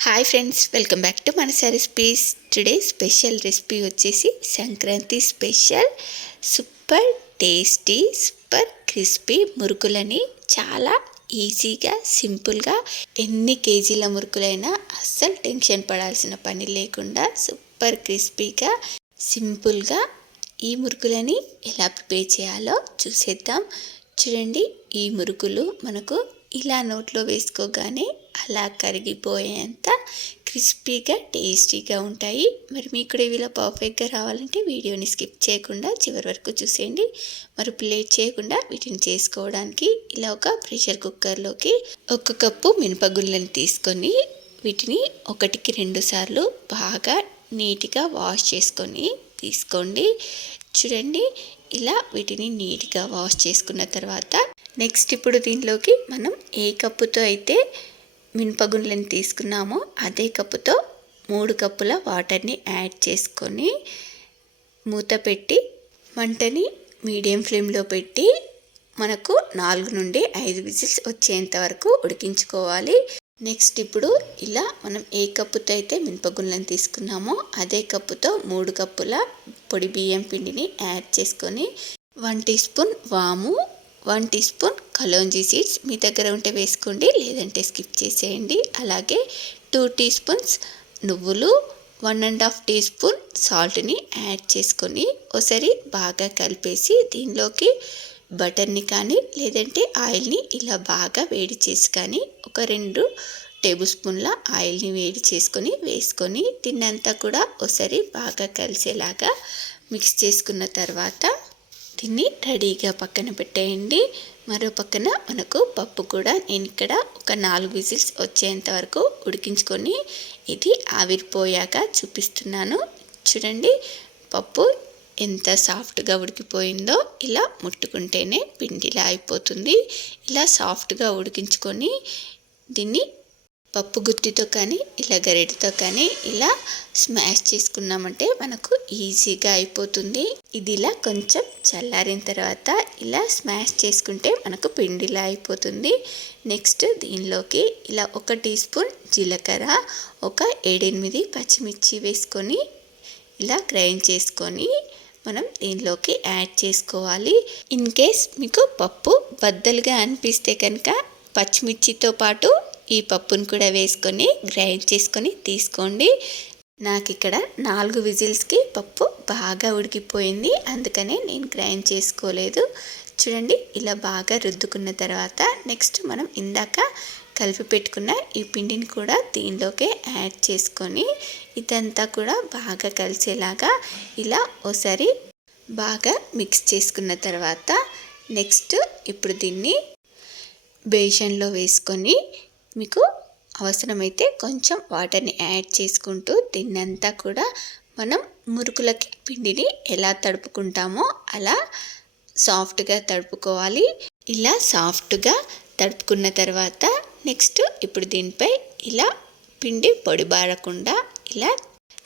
Hi friends welcome back to మన recipes today special recipe వచ్చేసి Sankranti special super tasty super crispy మురుకులని చాలా ఈజీగా సింపుల్గా ఎన్ని కేజీల మురుకులైనా అస్సలు టెన్షన్ పడాల్సిన పని లేకుండా సూపర్ క్రిస్పీగా సింపుల్గా ఈ మురుకులని ఎలా ప్రిపేర్ చేయాలో చూసేద్దాం. చూడండి ఈ మురుకులు మనకు ఇలా నోట్లో వేసుకోగానే అలా కరిగిపోయేంత క్రిస్పీగా టేస్టీగా ఉంటాయి. మరి మీకు కూడా ఇవి ఇలా పర్ఫెక్ట్గా రావాలంటే వీడియోని స్కిప్ చేయకుండా చివరి వరకు చూసేయండి. మరి ప్లేట్ చేయకుండా వీటిని చేసుకోవడానికి ఇలా ఒక ప్రెషర్ కుక్కర్లోకి ఒక కప్పు మినపగుళ్ళని తీసుకొని వీటిని ఒకటికి రెండు సార్లు బాగా నీట్గా వాష్ చేసుకొని తీసుకోండి. చూడండి ఇలా వీటిని నీట్గా వాష్ చేసుకున్న తర్వాత నెక్స్ట్ ఇప్పుడు దీనిలోకి మనం ఏ కప్పుతో అయితే మినపగుండ్లని తీసుకున్నామో అదే కప్పుతో మూడు కప్పుల వాటర్ని యాడ్ చేసుకొని మూత పెట్టి మంటని మీడియం ఫ్లేమ్లో పెట్టి మనకు నాలుగు నుండి ఐదు విజిల్స్ వచ్చేంత వరకు ఉడికించుకోవాలి. నెక్స్ట్ ఇప్పుడు ఇలా మనం ఏ కప్పుతో అయితే మినపగుండ్లను తీసుకున్నామో అదే కప్పుతో మూడు కప్పుల పొడి బియ్యం పిండిని యాడ్ చేసుకొని వన్ టీ స్పూన్ వాము one teaspoon kalonji seeds మీ దగ్గర ఉంటే వేసుకోండి లేదంటే స్కిప్ చేసేయండి. అలాగే టూ టీ స్పూన్స్ నువ్వులు one and half teaspoon సాల్ట్ని యాడ్ చేసుకొని ఒకసారి బాగా కలిపేసి దీనిలోకి బటర్ని కానీ లేదంటే ఆయిల్ని ఇలా బాగా వేడి చేసి కానీ ఒక రెండు టేబుల్ స్పూన్ల ఆయిల్ని వేడి చేసుకొని వేసుకొని తిన్నంతా కూడా ఒకసారి బాగా కలిసేలాగా మిక్స్ చేసుకున్న తర్వాత దీన్ని రెడీగా పక్కన పెట్టేయండి. మరో పక్కన మనకు పప్పు కూడా నేను ఇక్కడ ఒక నాలుగు విజిల్స్ వచ్చేంత వరకు ఉడికించుకొని ఇది ఆవిరిపోయాక చూపిస్తున్నాను. చూడండి పప్పు ఎంత సాఫ్ట్గా ఉడికిపోయిందో ఇలా ముట్టుకుంటేనే పిండిలా అయిపోతుంది. ఇలా సాఫ్ట్గా ఉడికించుకొని దీన్ని పప్పు గుత్తితో కానీ ఇలా గరిటతో కానీ ఇలా స్మాష్ చేసుకున్నామంటే మనకు ఈజీగా అయిపోతుంది. ఇది ఇలా కొంచెం చల్లారిన తర్వాత ఇలా స్మాష్ చేసుకుంటే మనకు పిండిలా అయిపోతుంది. నెక్స్ట్ దీనిలోకి ఇలా ఒక టీ స్పూన్ జీలకర్ర ఒక ఏడెనిమిది పచ్చిమిర్చి వేసుకొని ఇలా గ్రైండ్ చేసుకొని మనం దీనిలోకి యాడ్ చేసుకోవాలి. ఇన్ కేస్ మీకు పప్పు బద్దలుగా అనిపిస్తే కనుక పచ్చిమిర్చితో పాటు ఈ పప్పును కూడా వేసుకొని గ్రైండ్ చేసుకొని తీసుకోండి. నాకు ఇక్కడ నాలుగు విజిల్స్కి పప్పు బాగా ఉడికిపోయింది. అందుకనే నేను గ్రైండ్ చేసుకోలేదు. చూడండి ఇలా బాగా రుద్దుకున్న తర్వాత నెక్స్ట్ మనం ఇందాక కలిపి పెట్టుకున్న ఈ పిండిని కూడా దీనిలోకే యాడ్ చేసుకొని ఇదంతా కూడా బాగా కలిసేలాగా ఇలా ఒకసారి బాగా మిక్స్ చేసుకున్న తర్వాత నెక్స్ట్ ఇప్పుడు దీన్ని బేషన్లో వేసుకొని మీకు అవసరమైతే కొంచెం వాటర్ని యాడ్ చేసుకుంటూ తిన్నంతా కూడా మనం మురుకులకి పిండిని ఎలా తడుపుకుంటామో అలా సాఫ్ట్గా తడుపుకోవాలి. ఇలా సాఫ్ట్గా తడుపుకున్న తర్వాత నెక్స్ట్ ఇప్పుడు దీనిపై ఇలా పిండి పొడిబారకుండా ఇలా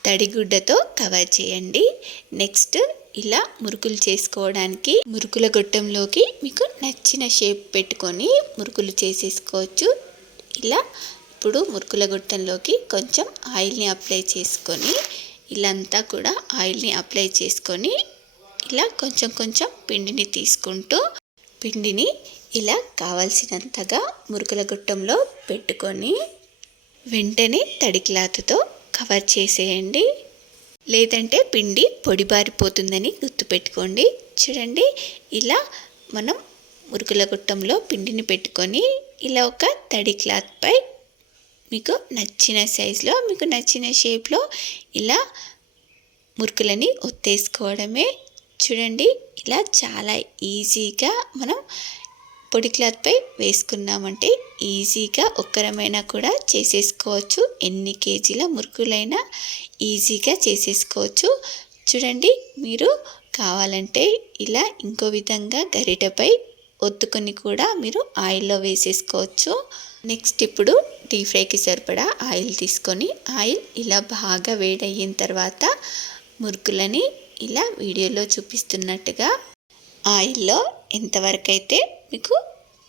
తడిగుడ్డతో కవర్ చేయండి. నెక్స్ట్ ఇలా మురుకులు చేసుకోవడానికి మురుకుల గొట్టంలోకి మీకు నచ్చిన షేప్ పెట్టుకొని మురుకులు చేసేసుకోవచ్చు. ఇలా ఇప్పుడు మురుకుల గుట్టంలోకి కొంచెం ఆయిల్ని అప్లై చేసుకొని ఇలాంతా కూడా ఆయిల్ని అప్లై చేసుకొని ఇలా కొంచెం కొంచెం పిండిని తీసుకుంటూ పిండిని ఇలా కావలసినంతగా మురుకుల గుట్టంలో పెట్టుకొని వెంటనే తడి క్లాత్తో కవర్ చేసేయండి. లేదంటే పిండి పొడిబారిపోతుందని గుర్తుపెట్టుకోండి. చూడండి ఇలా మనం మురుకుల గుట్టంలో పిండిని పెట్టుకొని ఇలా ఒక తడి క్లాత్పై మీకు నచ్చిన సైజులో మీకు నచ్చిన షేప్లో ఇలా మురుకులని ఒత్తేసుకోవడమే. చూడండి ఇలా చాలా ఈజీగా మనం పొడి క్లాత్పై వేసుకున్నామంటే ఈజీగా ఒక్కరమైనా కూడా చేసేసుకోవచ్చు. ఎన్ని కేజీల మురుకులైనా ఈజీగా చేసేసుకోవచ్చు. చూడండి మీరు కావాలంటే ఇలా ఇంకో విధంగా గరిటపై ఒత్తుకొని కూడా మీరు ఆయిల్లో వేసేసుకోవచ్చు. నెక్స్ట్ ఇప్పుడు డీప్ ఫ్రైకి సరిపడా ఆయిల్ తీసుకొని ఆయిల్ ఇలా బాగా వేడయిన తర్వాత మురుకులని ఇలా వీడియోలో చూపిస్తున్నట్టుగా ఆయిల్లో ఎంతవరకు అయితే మీకు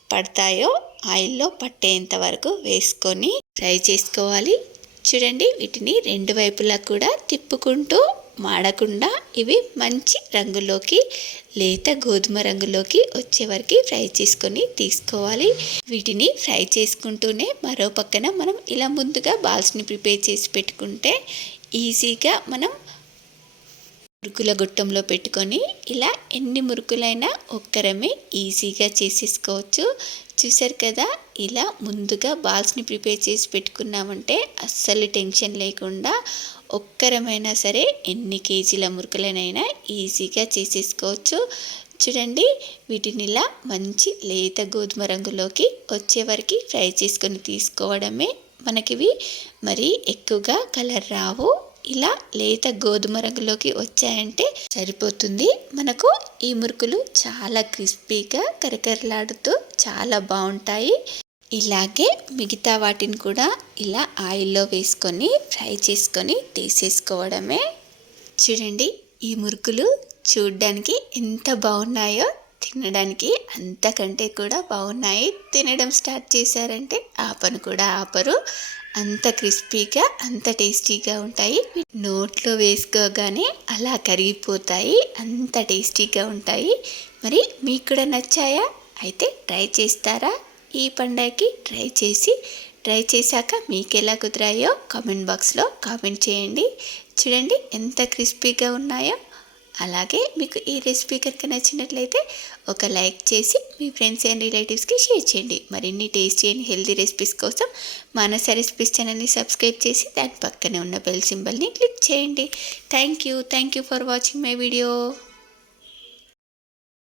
పడతాయో ఆయిల్లో పట్టేంత వరకు వేసుకొని ఫ్రై చేసుకోవాలి. చూడండి వీటిని రెండు వైపులా కూడా తిప్పుకుంటూ మాడకుండా ఇవి మంచి రంగులోకి లేత గోధుమ రంగులోకి వచ్చే వరకు ఫ్రై చేసుకొని తీసుకోవాలి. వీటిని ఫ్రై చేసుకుంటూనే మరో పక్కన మనం ఇలా ముందుగా బాల్స్ని ప్రిపేర్ చేసి పెట్టుకుంటే ఈజీగా మనం మురుకుల గొట్టంలో పెట్టుకొని ఇలా ఎన్ని మురుకులైనా ఒక్కరమే ఈజీగా చేసేసుకోవచ్చు. చూసారు కదా ఇలా ముందుగా బాల్స్ని ప్రిపేర్ చేసి పెట్టుకున్నామంటే అస్సలు టెన్షన్ లేకుండా ఒక్కరమైనా సరే ఎన్ని కేజీల మురుకులనైనా ఈజీగా చేసేసుకోవచ్చు. చూడండి వీటిని ఇలా మంచి లేత గోధుమ రంగులోకి వచ్చేవరకు ఫ్రై చేసుకొని తీసుకోవడమే మనకివి. మరీ ఎక్కువగా కలర్ రావు. ఇలా లేత గోధుమ రంగులోకి వచ్చాయంటే సరిపోతుంది. మనకు ఈ మురుకులు చాలా క్రిస్పీగా కరకరలాడుతూ చాలా బాగుంటాయి. ఇలాగే మిగతా వాటిని కూడా ఇలా ఆయిల్లో వేసుకొని ఫ్రై చేసుకొని తీసేసుకోవడమే. చూడండి ఈ మురుకులు చూడ్డానికి ఎంత బాగున్నాయో తినడానికి అంతకంటే కూడా బాగున్నాయి. తినడం స్టార్ట్ చేశారంటే ఆపను కూడా ఆపరు. అంత క్రిస్పీగా అంత టేస్టీగా ఉంటాయి. నోట్లో వేసుకోగానే అలా కరిగిపోతాయి. అంత టేస్టీగా ఉంటాయి. మరి మీకు కూడా నచ్చాయా? అయితే ట్రై చేస్తారా? ఈ పండగకి ట్రై చేసి ట్రై చేశాక మీకు ఎలా కుదిరాయో కామెంట్ బాక్స్లో కామెంట్ చేయండి. చూడండి ఎంత క్రిస్పీగా ఉన్నాయో. అలాగే మీకు ఈ రెసిపీ కనుక నచ్చినట్లయితే ఒక లైక్ చేసి మీ ఫ్రెండ్స్ అండ్ రిలేటివ్స్కి షేర్ చేయండి. మరిన్ని టేస్టీ అండ్ హెల్తీ రెసిపీస్ కోసం మానస రెసిపీస్ ఛానల్ని సబ్స్క్రైబ్ చేసి దాని పక్కనే ఉన్న బెల్ సింబల్ని క్లిక్ చేయండి. Thank you thank you for watching my video.